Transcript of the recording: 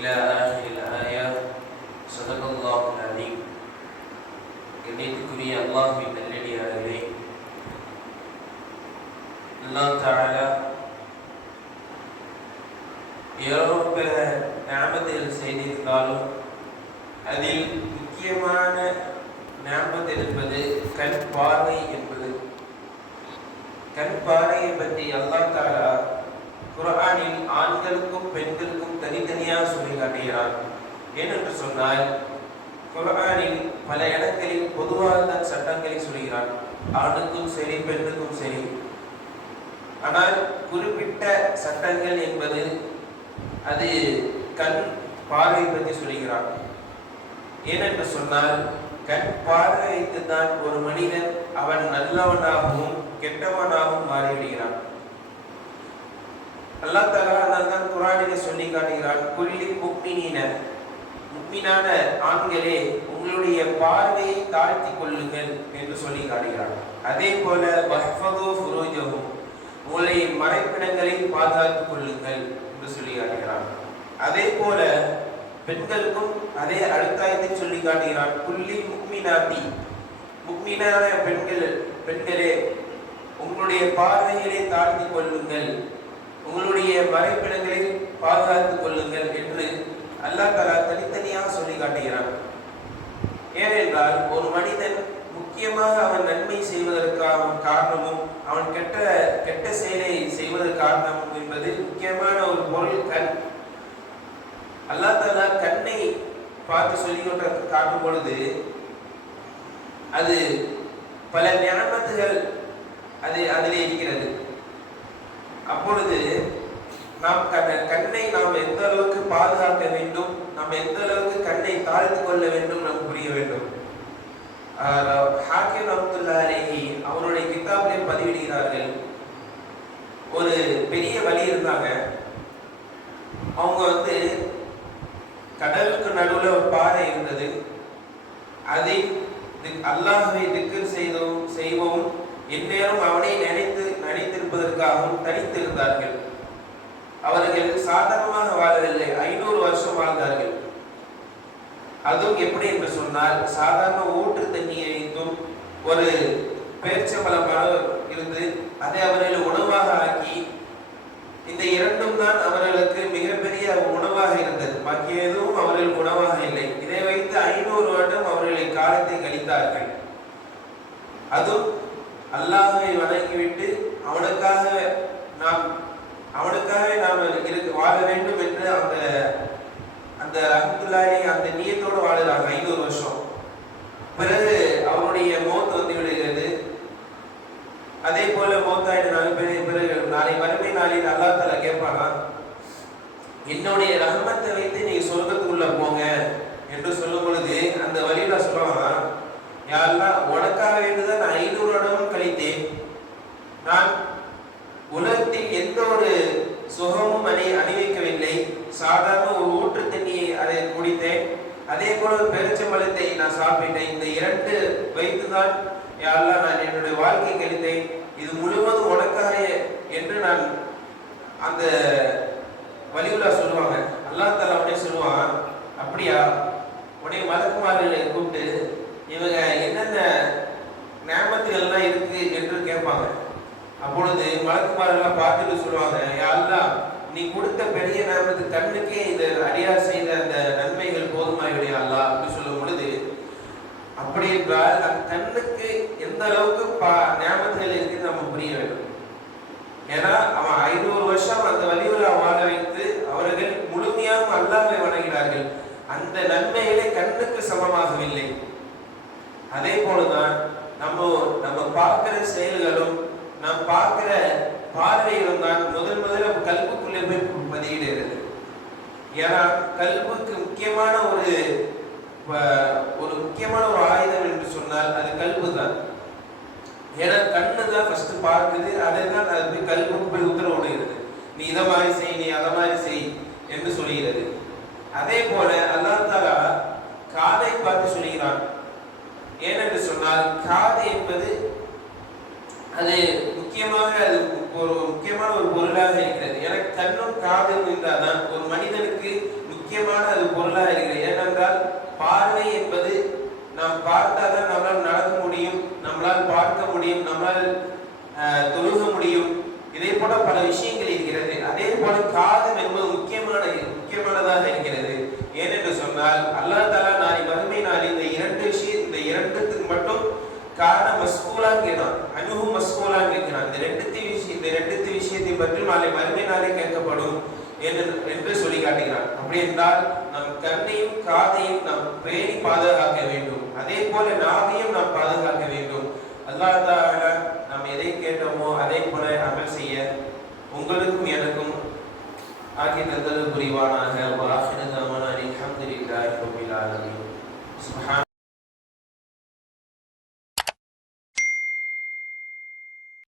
إلى آخر الآية. صدق الله العظيم. கண்ணியத்துக்குரிய அல்லாஹ்வின் நல்லடியார்களே, அல்லாஹ் தஆலா எவ்வளவு நிஅமத்துகள் செய்திருந்தாலும் அதில் முக்கியமான நிஅமத் என்பது கண் பார்வை என்பது. கண் பார்வையை பற்றி அல்லாஹ் தஆலா குர்ஆனில் ஆண்களுக்கும் பெண்களுக்கும் தனித்தனியாக சொல்லி காட்டுகிறான். ஏனென்று சொன்னால், குர்ஆனில் பல இடங்களில் பொதுவாக தான் சட்டங்களை சொல்கிறான், ஆணுக்கும் சரி பெண்ணுக்கும் சரி. ஆனால் குறிப்பிட்ட சட்டங்கள் என்பது அது கண் பார்வை பற்றி சொல்கிறான். ஏனென்று சொன்னால், கண் பார்வை வைத்துத்தான் ஒரு மனிதன் அவன் நல்லவனாகவும் கெட்டவனாகவும் மாறிவிடுகிறான். அல்லாஹ் தஆலா தான் குர்ஆனிலே சொல்லி காட்டுகிறான், குல்லி முஃமினீன, முஃமினான ஆண்களே உங்களுடைய பார்வையை தாழ்த்தி கொள்ளுங்கள் என்று சொல்லி காட்டுகிறான். அதே போல வஹ்ஃபது ஃபுரூஜஹும், உங்களுடைய மறைப்பிடங்களை பாதுகாத்துக் கொள்ளுங்கள் என்று சொல்லி காட்டுகிறான். அதே போல பெண்களுக்கும் அதே அடுத்தாயத்தை சொல்லி காட்டுகிறான், குல்லி முஃமினாத்தி, முஃமினான பெண்களே உங்களுடைய பார்வைகளை தாழ்த்தி கொள்ளுங்கள், உங்களுடைய மறைப்பிடங்களை பாதுகாத்துக் கொள்ளுங்கள் என்று அல்லாஹ் தஆலா தனித்தனியாக சொல்லி காட்டுகிறான். ஏனென்றால் ஒரு மனிதன் முக்கியமாக அவன் நன்மை செய்வதற்கான காரணமும் அவன் கெட்ட செயலை செய்வதற்கு காரணமும் என்பது முக்கியமான ஒரு பொருள் கண். அல்லாஹ் தஆலா கண்ணை பார்த்து சொல்லி காட்டும் பொழுது அது பல நிஅமத்துகள் அதிலே இருக்கிறது. அப்பொழுது நாம் கண்ணை நாம் எந்த அளவுக்கு பாதுகாக்க வேண்டும், நாம் எந்த அளவுக்கு கண்ணை தாழ்த்து கொள்ள வேண்டும் நாம் புரிய வேண்டும். ஹாக்கிம் ரஹ்மத்துல்லாஹி அலைஹி அவருடைய கிதாபிலே பதிவிடுகிறார்கள், ஒரு பெரிய வழி இருந்தாங்க. அவங்க கடலுக்கு நடுவில் ஒரு பாறை இருந்தது. அதை அல்லாஹ்வை திக்ர் செய்வோம் எந்நேரம் அவனை நினைத்திருப்பதற்காகவும் தனித்திருந்தார்கள். அவர்கள் சாதாரணமாக வாழவில்லை, 500 வருஷம் வாழ்ந்தார்கள். அதுவும் எப்படி என்று சொன்னால், சாதாரண ஊற்று தண்ணியை வைத்தும் ஒரு பேரிச்சம்பழ மரம் இருந்து அதை அவர்கள் உணவாக ஆக்கி, இந்த இரண்டும் தான் அவர்களுக்கு மிகப்பெரிய உணவாக இருந்தது. பாக்கி எதுவும் அவர்கள் உணவாக இல்லை. இதை வைத்து 500 வருடம் அவர்களின் காலத்தை கழித்தார்கள். அதுவும் அல்லாஹ்வை வணங்கிவிட்டு அவனுக்காகவே நாம் வாழ வேண்டும் என்று அந்த ரஹ்மத்துல்லாஹி அந்த நியத்தோடு வாழுறாங்க 500 வருஷம். பிறகு அவருடைய மௌத் விடுகிறது. அதே போல மௌத்தாயினாலும் பிறகு நாளை மறுமை நாளில் அல்லாஹ் தஆலா கேட்பானா, என்னுடைய ரஹ்மத்தை வைத்து நீ சொர்க்கத்துக்குள்ள போங்க என்று சொல்லும் பொழுது அந்த வழியில சொல்லுவாங்க, யா அல்லாஹ் உனக்காக வேண்டிதான் நான் 500 வருடமும் கழித்தேன். நான் உலகத்தில் எந்த ஒரு சுகமும் அணிவிக்கவில்லை. சாதாரண ஒரு ஊற்று தண்ணியை அதை குடித்தேன். அதே போல பெருச்சம்பழத்தை நான் சாப்பிட்டேன். இந்த 2 வைத்துதான் யா அல்லாஹ் நான் என்னுடைய வாழ்க்கை கழித்தேன். இது முழுவதும் உனக்காக என்று நான் அந்த வலியுல்லா சொல்லுவாங்க. அல்லாஹ் தஆலா உடனே சொல்லுவான், அப்படியா, உடனே மலக்குமார்களை கூப்பிட்டு இவங்க என்னென்ன நிஅமத்துகள்லாம் இருக்கு என்று கேட்பாங்க. அப்பொழுது மலக்குமாரெல்லாம் பார்த்துட்டு சொல்லுவாங்க, யா அல்லாஹ் நீ கொடுத்த பெரிய நிஅமத்து கண்ணுக்கே இந்த அடியார் செய்த அந்த நன்மைகள் போதுமாயுடைய அல்லாஹ் அப்படின்னு சொல்லும் பொழுது, அப்படி என்றால் அந்த கண்ணுக்கு எந்த அளவுக்கு நிஅமத்துகள் இருக்குன்னு நம்ம புரிய வேண்டும். ஏன்னா அவன் 500 வருஷம் அந்த வலியுல்லா வாழ வைத்து அவர்கள் முழுமையாக அல்லாஹ்வை வணங்கினார்கள். அந்த நன்மைகளை கண்ணுக்கு சமமாகவில்லை. அதே போலதான் நம்ம பார்க்கிற செயல்களும் நாம் பார்க்கிற பார்வைகளும் தான் முதல்ல கல்புக்குள்ளே போய் பதியிடுகிறது. ஏன்னா கல்புக்கு முக்கியமான ஒரு ஆயுதம் என்று சொன்னால் அது கல்பு தான். ஏன்னா கண்ணு தான் ஃபர்ஸ்ட் பார்க்குது, அதை தான் அது போய் கல்புக்கு போய் உத்தரவிடுகிறது, நீ இதை மாதிரி செய், நீ அதை மாதிரி செய் என்று சொல்கிறது. அதே போல அல்லாஹ் தஆலா காதை பார்த்து சொல்கிறான். ஏனென்று சொன்னால் காது என்பது அது முக்கியமான ஒரு பொருளாக இருக்கிறது. எனக்கு கண்ணும் காதும் இருந்தால்தான் ஒரு மனிதனுக்கு முக்கியமான போல காதும் என்பது முக்கியமானதாக இருக்கிறது. ஏனென்று சொன்னால் அல்லாஹ் தஆலா நாளை மறுமை நாள் இந்த இரண்டுத்துக்கு மட்டும் கான மஸ்கூலா கேட்கிறான், அனுஹு மஸ்கூலா கேட்கிறான். இந்த ரெண்டு விஷயத்தை பற்றி நாளை மறுமை நாளே கேட்கப்படும் என்று சொல்லி காட்டுகிறான். அப்படி என்றால் நம் கண்ணையும் காதையும் நாம் பேணி பாதுகாக்க வேண்டும். அதே போல நாவையும் நாம் பாதுகாக்க வேண்டும். அல்லாஹ் தஆலா நாம் எதை கேட்டோமோ அதே போல அமல் செய்ய உங்களுக்கும் எனக்கும் ஆக்கி தந்தல் புரிவானாக. வ ஆகிரு தஅவானா அல்ஹம்துலில்லாஹி ரப்பில் ஆலமீன்.